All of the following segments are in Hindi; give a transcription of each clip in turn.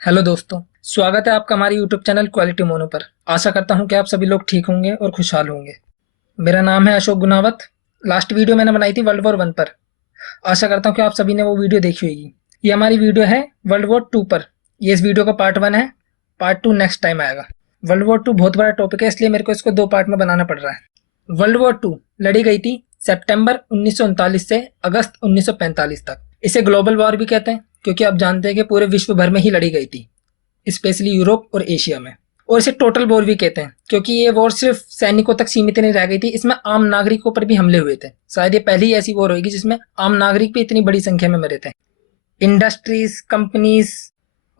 हेलो दोस्तों, स्वागत है आपका हमारे यूट्यूब चैनल क्वालिटी मोनो पर। आशा करता हूं कि आप सभी लोग ठीक होंगे और खुशहाल होंगे। मेरा नाम है अशोक गुनावत। लास्ट वीडियो मैंने बनाई थी वर्ल्ड वॉर 1 पर। आशा करता हूं कि आप सभी ने वो वीडियो देखी होगी। ये हमारी वीडियो है वर्ल्ड वॉर 2 पर। ये इस वीडियो का पार्ट 1 है। पार्ट 2 नेक्स्ट टाइम आएगा। वर्ल्ड वॉर 2 बहुत बड़ा टॉपिक है, इसलिए मेरे को इसको 2 पार्ट में बनाना पड़ रहा है। वर्ल्ड वॉर 2 लड़ी गई थी सितंबर 1939 से अगस्त 1945 तक। इसे ग्लोबल वॉर भी कहते हैं क्योंकि आप जानते हैं कि पूरे विश्व भर में ही लड़ी गई थी, स्पेशली यूरोप और एशिया में। और इसे टोटल वॉर भी कहते हैं क्योंकि ये वॉर सिर्फ सैनिकों तक सीमित नहीं रह गई थी, इसमें आम नागरिकों पर भी हमले हुए थे। शायद ये पहली ऐसी वॉर होगी जिसमें आम नागरिक भी इतनी बड़ी संख्या में मरे थे। इंडस्ट्रीज, कंपनीज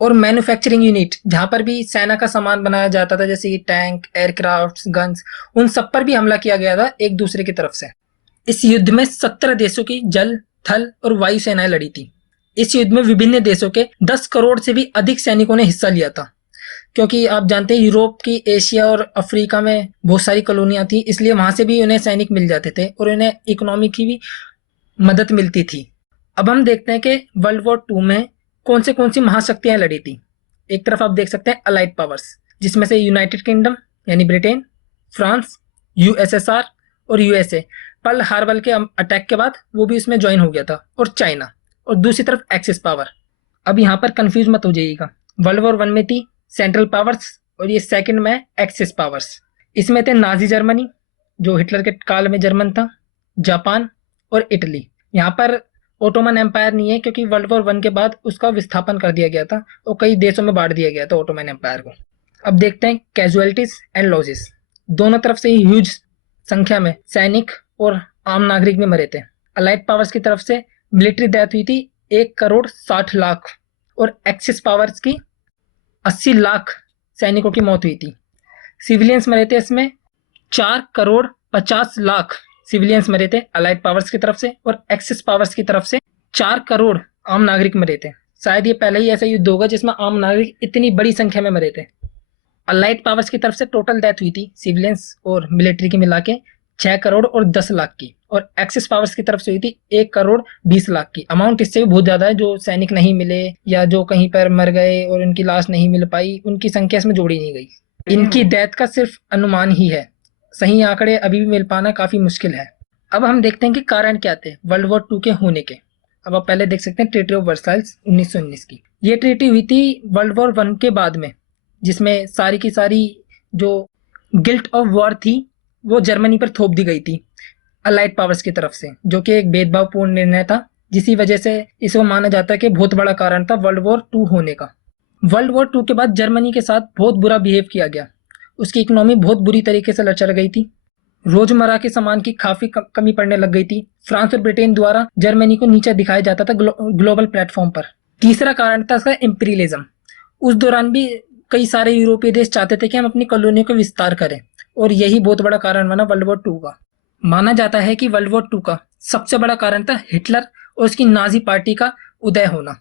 और मैन्युफैक्चरिंग यूनिट जहां पर भी सेना का सामान बनाया जाता था, जैसे टैंक, एयरक्राफ्ट, गन्स, उन सब पर भी हमला किया गया था एक दूसरे की तरफ से। इस युद्ध में 17 देशों की जल, थल और वायु सेनाएं लड़ी थी। इस युद्ध में विभिन्न देशों के 10 करोड़ से भी अधिक सैनिकों ने हिस्सा लिया था, क्योंकि आप जानते हैं यूरोप की, एशिया और अफ्रीका में बहुत सारी कॉलोनियां थी, इसलिए वहां से भी उन्हें सैनिक मिल जाते थे और उन्हें इकोनॉमी की भी मदद मिलती थी। अब हम देखते हैं कि वर्ल्ड वॉर 2 में कौन सी महाशक्तियां लड़ी थी। एक तरफ आप देख सकते हैं अलाइड पावर्स, जिसमें से यूनाइटेड किंगडम यानी ब्रिटेन, फ्रांस, यूएसएसआर और यूएसए पर्ल हार्बर के अटैक के बाद वो भी उसमें ज्वाइन हो गया था, और चाइना। और दूसरी तरफ एक्सिस पावर। अब यहाँ पर कंफ्यूज मत हो जाइएगा, वर्ल्ड वॉर 1 में थी सेंट्रल पावर्स और ये सेकंड में एक्सिस पावर्स। इसमें थे नाजी जर्मनी, जो हिटलर के काल में जर्मन था, जापान और इटली। यहाँ पर ओटोमन एम्पायर नहीं है क्योंकि वर्ल्ड वॉर 1 के बाद उसका विस्थापन कर दिया गया था और कई देशों में बांट दिया गया था ओटोमन एम्पायर को। अब देखते हैं कैजुअलिटीज एंड लॉसेस। दोनों तरफ से ही ह्यूज संख्या में सैनिक और आम नागरिक भी मरे थे। अलाइड पावर्स की तरफ से मिलिट्री डेथ हुई थी 1 करोड़ 60 लाख और एक्सिस पावर्स की 80 लाख सैनिकों की मौत हुई थी। सिविलियंस मरे थे इसमें 4 करोड़ 50 लाख सिविलियंस मरे थे अलाइड पावर्स की तरफ से, और एक्सिस पावर्स की तरफ से 4 करोड़ आम नागरिक मरे थे। शायद ये पहले ही ऐसा युद्ध होगा जिसमें आम नागरिक इतनी बड़ी संख्या में मरे थे। अलाइड पावर्स की तरफ से टोटल डेथ हुई थी सिविलियंस और मिलिट्री की मिला के 6 करोड़ 10 लाख की, और एक्सिस पावर्स की तरफ से हुई थी 1 करोड़ 20 लाख की। अमाउंट इससे भी बहुत ज्यादा है। जो सैनिक नहीं मिले या जो कहीं पर मर गए और उनकी लाश नहीं मिल पाई, उनकी संख्या इसमें जोड़ी नहीं गई। इनकी डेथ का सिर्फ अनुमान ही है, सही आंकड़े अभी भी मिल पाना काफी मुश्किल है। अब हम देखते हैं कि कारण क्या थे वर्ल्ड वॉर 2 के होने के। अब आप पहले देख सकते हैं ट्रीटी ऑफ वर्साइल्स 1919 की। ये ट्रीटी हुई थी वर्ल्ड वॉर 1 के बाद में, जिसमें सारी की सारी जो गिल्ट ऑफ वॉर थी वो जर्मनी पर थोप दी गई थी अलाइड पावर्स की तरफ से, जो कि एक भेदभावपूर्ण निर्णय था, जिसी वजह से इसको माना जाता है कि बहुत बड़ा कारण था वर्ल्ड वॉर 2 होने का। वर्ल्ड वॉर 2 के बाद जर्मनी के साथ बहुत बुरा बिहेव किया गया। उसकी इकोनॉमी बहुत बुरी तरीके से लचर गई थी। रोजमर्रा के सामान की काफी कमी पड़ने लग गई थी। फ्रांस और ब्रिटेन द्वारा जर्मनी को नीचा दिखाया जाता था ग्लोबल प्लेटफॉर्म पर। तीसरा कारण था इसका इंपीरियलिज्म। उस दौरान भी कई सारे यूरोपीय देश चाहते थे कि हम अपनी कॉलोनियों का विस्तार करें, और यही बहुत बड़ा कारण बना वर्ल्ड वॉर 2 का। माना जाता है कि वर्ल्ड वॉर 2 का सबसे बड़ा कारण था हिटलर और उसकी नाजी पार्टी का उदय होना।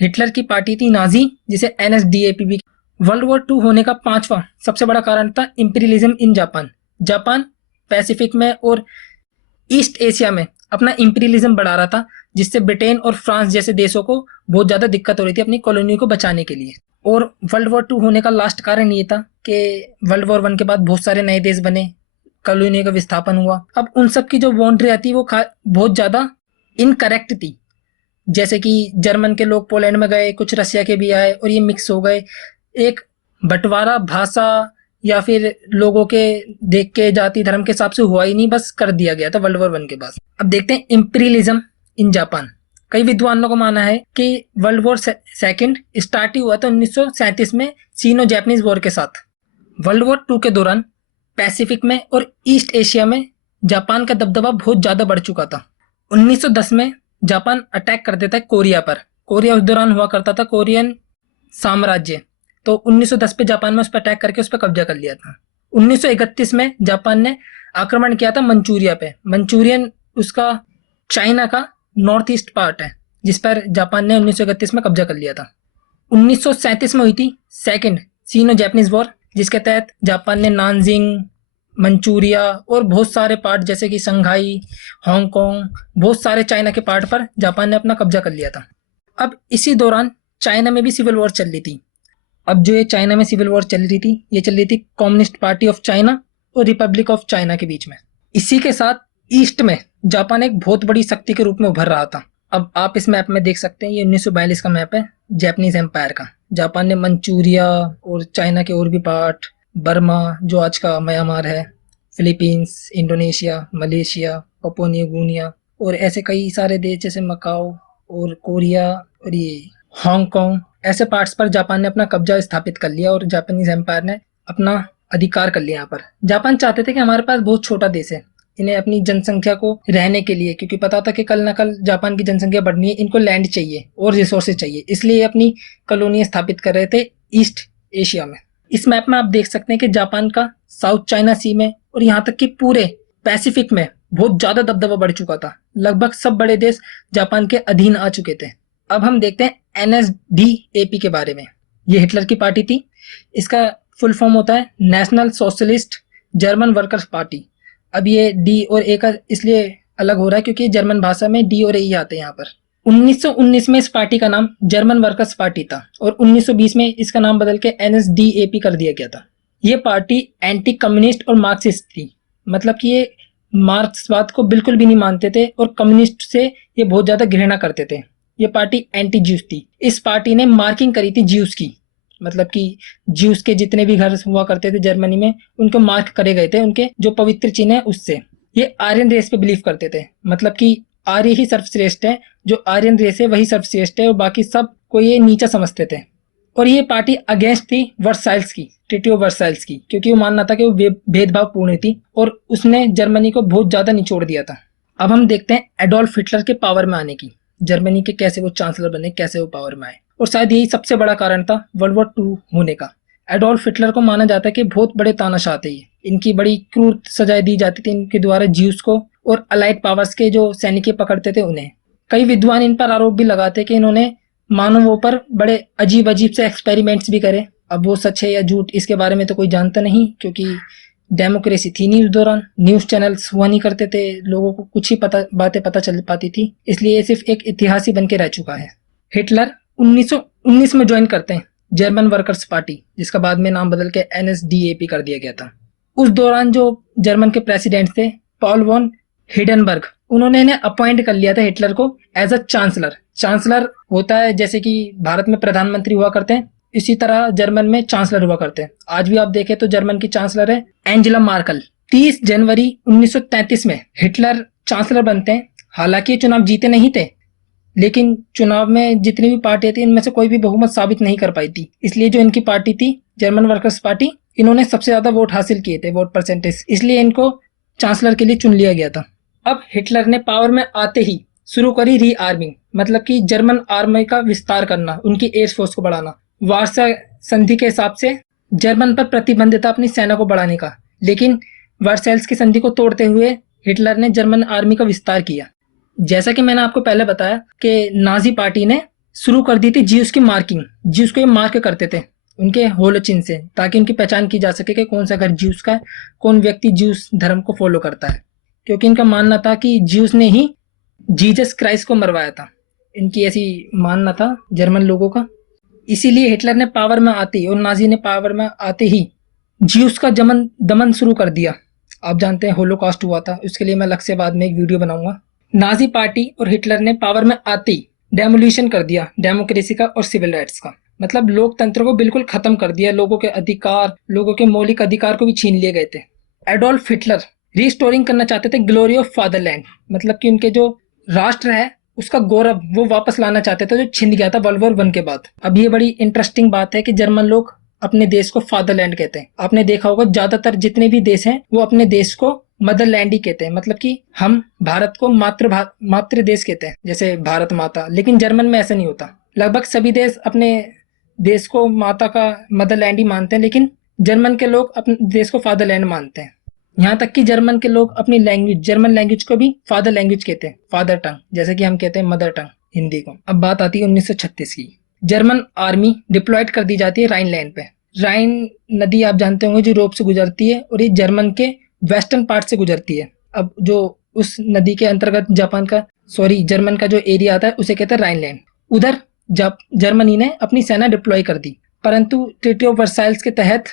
हिटलर की पार्टी थी नाजी, जिसे NSDAP भी। वर्ल्ड वॉर 2 होने का 5वां सबसे बड़ा कारण था imperialism in Japan. Japan Pacific में और ईस्ट एशिया में अपना इंपीरियलिज्म बढ़ा रहा था, जिससे ब्रिटेन और फ्रांस जैसे देशों को बहुत ज्यादा दिक्कत हो रही थी अपनी कॉलोनी को बचाने के लिए। और वर्ल्ड वॉर 2 होने का लास्ट कारण ये था कि वर्ल्ड वॉर 1 के बाद बहुत सारे नए देश बने, कॉलोनी का विस्थापन हुआ। अब उन सब की जो बाउंड्री आती वो बहुत ज्यादा इनकरेक्ट थी। जैसे कि जर्मन के लोग पोलैंड में गए, कुछ रशिया के भी आए और ये मिक्स हो गए। एक बंटवारा भाषा या फिर लोगों के देख के जाति धर्म के हिसाब से हुआ ही नहीं, बस कर दिया गया था वर्ल्ड वॉर 1 के बाद। अब देखते हैं इंपीरियलिज्म इन जापान। कई विद्वानों को माना है कि वर्ल्ड वॉर 2 स्टार्ट ही हुआ था 1937 में सीनो जैपनीज वॉर के साथ। वर्ल्ड वॉर 2 के दौरान पैसिफिक में और ईस्ट एशिया में जापान का दबदबा बहुत ज्यादा बढ़ चुका था। 1910 में जापान अटैक कर देता है कोरिया पर। कोरिया उस दौरान हुआ करता था कोरियन साम्राज्य, तो 1910 पे जापान में उस पर अटैक करके उस पर कब्जा कर लिया था। 1931 में जापान ने आक्रमण किया था मंचूरिया पे। मंचूरियन उसका चाइना का नॉर्थ ईस्ट पार्ट है, जिस पर जापान ने 1931 में कब्जा कर लिया था। 1937 में हुई थी सेकंड सीनो जैपनीज वॉर, जिसके तहत जापान ने नानजिंग, मंचूरिया और बहुत सारे पार्ट जैसे कि संघाई, हांगकांग, बहुत सारे चाइना के पार्ट पर जापान ने अपना कब्जा कर लिया था। अब इसी दौरान चाइना में भी सिविल वॉर चल रही थी। अब जो ये चाइना में सिविल वॉर चल रही थी, ये चल रही थी कम्युनिस्ट पार्टी ऑफ चाइना और रिपब्लिक ऑफ चाइना के बीच में। इसी के साथ ईस्ट में जापान एक बहुत बड़ी शक्ति के रूप में उभर रहा था। अब आप इस मैप में देख सकते हैं, ये 1942 का मैप है जापानीज एम्पायर का। जापान ने मंचूरिया और चाइना के और भी पार्ट, बर्मा जो आज का म्यांमार है, Philippines, Indonesia, Malaysia, Papua new Guinea और ऐसे कई सारे देश जैसे मकाओ और कोरिया और ये हांगकांग, ऐसे पार्ट्स पर जापान ने अपना कब्जा स्थापित कर लिया और जापानीज एम्पायर ने अपना अधिकार कर लिया। यहाँ पर जापान चाहते थे कि हमारे पास बहुत छोटा देश है, इन्हें अपनी जनसंख्या को रहने के लिए, क्योंकि पता था कि कल ना कल जापान की जनसंख्या बढ़नी है, इनको लैंड चाहिए और रिसोर्सेज चाहिए, इसलिए अपनी कॉलोनी स्थापित कर रहे थे ईस्ट एशिया में। इस मैप में आप देख सकते हैं कि जापान का साउथ चाइना सी में और यहाँ तक कि पूरे पैसिफिक में बहुत ज्यादा दबदबा बढ़ चुका था। लगभग सब बड़े देश जापान के अधीन आ चुके थे। अब हम देखते हैं NSDAP के बारे में। ये हिटलर की पार्टी थी। इसका फुल फॉर्म होता है national socialist German workers party. अब ये डी और ए का इसलिए अलग हो रहा है क्योंकि जर्मन भाषा में डी और ए ही आते हैं यहाँ पर। 1919 में इस पार्टी का नाम जर्मन वर्कर्स पार्टी था और 1920 में इसका नाम बदल के NSDAP कर दिया गया था। ये पार्टी एंटी कम्युनिस्ट और मार्क्सिस्ट थी, मतलब कि ये मार्क्सवाद को बिल्कुल भी नहीं मानते थे और कम्युनिस्ट से ये बहुत ज्यादा घृणा करते थे। ये पार्टी एंटी ज्यूस थी। इस पार्टी ने मार्किंग करी थी ज्यूस की, मतलब कि ज्यूस के जितने भी घर हुआ करते थे जर्मनी में उनको मार्क करे गए थे, उनके जो पवित्र चिन्ह है उससे। ये आर्यन रेस पे बिलीव करते थे, मतलब कि आर्य ही सर्वश्रेष्ठ है, जो आर्यन रेस है वही सर्वश्रेष्ठ है और बाकी सब को ये नीचा समझते थे। और ये पार्टी अगेंस्ट थी वर्साइल्स की, ट्रीटी ऑफ वर्साइल्स की, क्योंकि वो मानना था कि वो भेदभाव पूर्ण थी और उसने जर्मनी को बहुत ज्यादा निचोड़ दिया था। अब हम देखते हैं एडोल्फ हिटलर के पावर में आने की, जर्मनी के कैसे वो चांसलर बने, कैसे वो पावर में आए, और शायद यही सबसे बड़ा कारण था वर्ल्ड वॉर 2 होने का। एडोल्फ हिटलर को माना जाता है कि बहुत बड़े तानाशाह थे ये, इनकी बड़ी क्रूर सजाएं दी जाती थी इनके द्वारा ज्यूस को और अलाइड पावर्स के जो सैनिक पकड़ते थे उन्हें। कई विद्वान इन पर आरोप भी लगाते कि इन्होंने मानवों पर बड़े अजीब अजीब से एक्सपेरिमेंट्स भी करे। अब वो सच है या झूठ इसके बारे में तो कोई जानता नहीं, क्योंकि डेमोक्रेसी थी नहीं उस दौरान, न्यूज चैनल्स हुआ नहीं करते थे, लोगों को कुछ ही बातें पता चल पाती थी, इसलिए सिर्फ एक इतिहास ही बन के रह चुका है। हिटलर 1919 में ज्वाइन करते हैं जर्मन वर्कर्स पार्टी, जिसका बाद में नाम बदल के NSDAP कर दिया गया था। उस दौरान जो जर्मन के प्रेसिडेंट थे पॉल वॉन हिडनबर्ग, उन्होंने इन्हें अपॉइंट कर लिया था हिटलर को एज अ चांसलर। चांसलर होता है जैसे कि भारत में प्रधानमंत्री हुआ करते हैं, इसी तरह जर्मन में चांसलर हुआ करते हैं। आज भी आप देखें तो जर्मन की चांसलर है एंजेला मार्कल। 30 जनवरी 1933 में हिटलर चांसलर बनते हैं। हालांकि चुनाव जीते नहीं थे, लेकिन चुनाव में जितनी भी पार्टी थी इनमें से कोई भी बहुमत साबित नहीं कर पाई थी, इसलिए जो इनकी पार्टी थी जर्मन वर्कर्स पार्टी, इन्होंने सबसे ज्यादा वोट हासिल किए थे, वोट परसेंटेज, इसलिए इनको चांसलर के लिए चुन लिया गया था। अब हिटलर ने पावर में आते ही शुरू करी री आर्मिंग, मतलब कि जर्मन आर्मी का विस्तार करना, उनकी एयर फोर्स को बढ़ाना। वार्सा संधि के हिसाब से जर्मन पर प्रतिबंध था अपनी सेना को बढ़ाने का, लेकिन वर्साइल्स की संधि को तोड़ते हुए हिटलर ने जर्मन आर्मी का विस्तार किया। जैसा कि मैंने आपको पहले बताया कि नाजी पार्टी ने शुरू कर दी थी ज्यूस की मार्किंग। ज्यूस को ये मार्क करते थे उनके होलोचिन से, ताकि उनकी पहचान की जा सके कि कौन सा घर ज्यूस का है, कौन व्यक्ति ज्यूस धर्म को फॉलो करता है, क्योंकि इनका मानना था कि ज्यूस ने ही जीसस क्राइस्ट को मरवाया था। इनकी ऐसी मानना था जर्मन लोगों का। इसीलिए हिटलर ने पावर में आते ही और नाजी ने पावर में आते ही ज्यूस का दमन शुरू कर दिया। आप जानते हैं होलोकॉस्ट हुआ था, उसके लिए मैं अलग से बाद में एक वीडियो बनाऊंगा। नाजी पार्टी और हिटलर ने पावर में आते ही डेमोलिशन कर दिया डेमोक्रेसी का और सिविल राइट्स का, मतलब लोकतंत्र को बिल्कुल खत्म कर दिया। लोगों के अधिकार, लोगों के मौलिक अधिकार को भी छीन लिए गए थे। एडोल्फ हिटलर रिस्टोरिंग करना चाहते थे ग्लोरी ऑफ फादरलैंड, मतलब कि उनके जो राष्ट्र है उसका गौरव वो वापस लाना चाहते थे जो छिन गया था वर्ल्ड वॉर 1 के बाद। अब ये बड़ी इंटरेस्टिंग बात है कि जर्मन लोग अपने देश को फादरलैंड कहते हैं। आपने देखा होगा ज्यादातर जितने भी देश हैं वो अपने देश को मदरलैंड ही कहते हैं, मतलब कि हम भारत को मातृ देश कहते हैं, जैसे भारत माता, लेकिन जर्मन में ऐसा नहीं होता। लगभग सभी देश अपने देश को माता का मदरलैंड ही मानते हैं, लेकिन जर्मन के लोग अपने देश को फादरलैंड मानते हैं। यहाँ तक कि जर्मन के लोग अपनी लैंग्वेज, जर्मन लैंग्वेज को भी फादर लैंग्वेज कहते हैं, फादर टंग, जैसे कि हम कहते हैं मदर टंग हिंदी को। अब बात आती है 1936 की। जर्मन आर्मी डिप्लॉयड कर दी जाती है राइनलैंड पे। राइन नदी आप जानते होंगे जो यूरोप से गुजरती है और ये जर्मन के वेस्टर्न पार्ट से गुजरती है। अब जो उस नदी के अंतर्गत जर्मन का जो एरिया आता है उसे कहते हैं राइनलैंड। उधर जर्मनी ने अपनी सेना डिप्लॉय कर दी। परंतु ट्रीटी ऑफ वर्साइल्स के तहत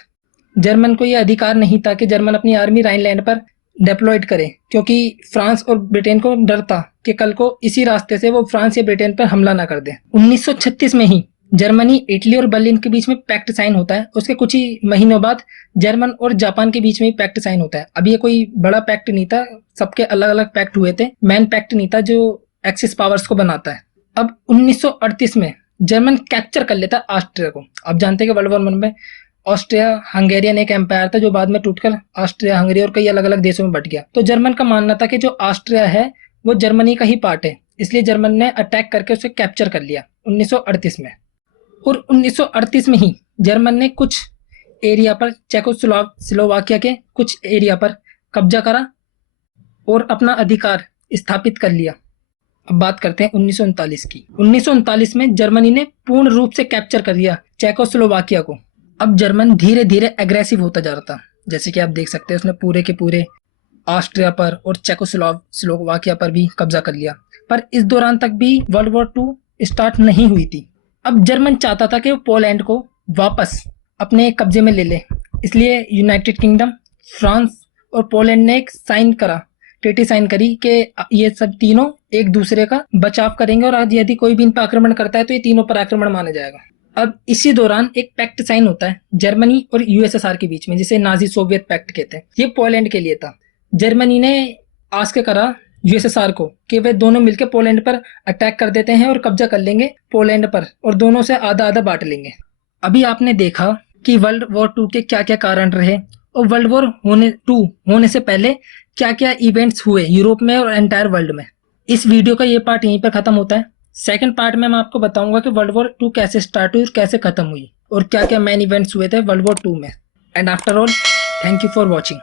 जर्मन को यह अधिकार नहीं था कि जर्मन अपनी आर्मी राइनलैंड पर डिप्लॉयड करे, क्योंकि फ्रांस और ब्रिटेन को डर था कि कल को इसी रास्ते से वो फ्रांस या ब्रिटेन पर हमला ना कर दे। 1936 में ही जर्मनी, इटली और बर्लिन के बीच में पैक्ट साइन होता है। उसके कुछ ही महीनों बाद जर्मन और जापान के बीच में भी पैक्ट साइन होता है। अब ये कोई बड़ा पैक्ट नहीं था, सबके अलग अलग पैक्ट हुए थे, मैन पैक्ट नहीं था जो एक्सिस पावर्स को बनाता है। अब 1938 में जर्मन कैप्चर कर लेता है ऑस्ट्रिया को। आप जानते हैं कि वर्ल्ड वॉर 1 में ऑस्ट्रिया हंगेरियन एक एम्पायर था जो बाद में टूटकर ऑस्ट्रिया, हंगरी और कई अलग अलग देशों में बट गया। तो जर्मन का मानना था कि जो ऑस्ट्रिया है वो जर्मनी का ही पार्ट है, इसलिए जर्मन ने अटैक करके उसे कैप्चर कर लिया 1938 में। और 1938 में ही जर्मन ने कुछ एरिया पर, चेकोस्लोवाकिया के कुछ एरिया पर कब्जा करा और अपना अधिकार स्थापित कर लिया। अब बात करते हैं 1939 की। 1939 में जर्मनी ने पूर्ण रूप से कैप्चर कर लिया चेकोस्लोवाकिया को। अब जर्मन धीरे धीरे एग्रेसिव होता जा रहा था, जैसे कि आप देख सकते हैं उसने पूरे के पूरे ऑस्ट्रिया पर और चेकोस्लोवाकिया पर भी कब्जा कर लिया। पर इस दौरान तक भी वर्ल्ड वॉर 2 स्टार्ट नहीं हुई थी। अब जर्मन चाहता था कि वो पोलैंड को वापस अपने कब्जे में ले ले, इसलिए यूनाइटेड किंगडम, फ्रांस और पोलैंड ने एक ट्रीटी साइन करी कि ये सब तीनों एक दूसरे का बचाव करेंगे और आज यदि कोई भी इन पर आक्रमण करता है तो ये तीनों पर आक्रमण माना जाएगा। अब इसी दौरान एक पैक्ट साइन होता है जर्मनी और यूएसएसआर के बीच में, जिसे नाजी सोवियत पैक्ट कहते हैं। ये पोलैंड के लिए था। जर्मनी ने आस्क करा यूएसएसआर को कि वे दोनों मिलकर पोलैंड पर अटैक कर देते हैं और कब्जा कर लेंगे पोलैंड पर और दोनों से आधा आधा बांट लेंगे। अभी आपने देखा कि वर्ल्ड वॉर 2 के क्या क्या कारण रहे और वर्ल्ड वॉर 2 होने से पहले क्या क्या इवेंट्स हुए यूरोप में और एंटायर वर्ल्ड में। इस वीडियो का ये पार्ट यहीं पर खत्म होता है। सेकंड पार्ट में मैं आपको बताऊंगा कि वर्ल्ड वॉर 2 कैसे स्टार्ट हुई और कैसे खत्म हुई और क्या क्या मेन इवेंट्स हुए थे वर्ल्ड वॉर 2 में। And after all, thank you for watching.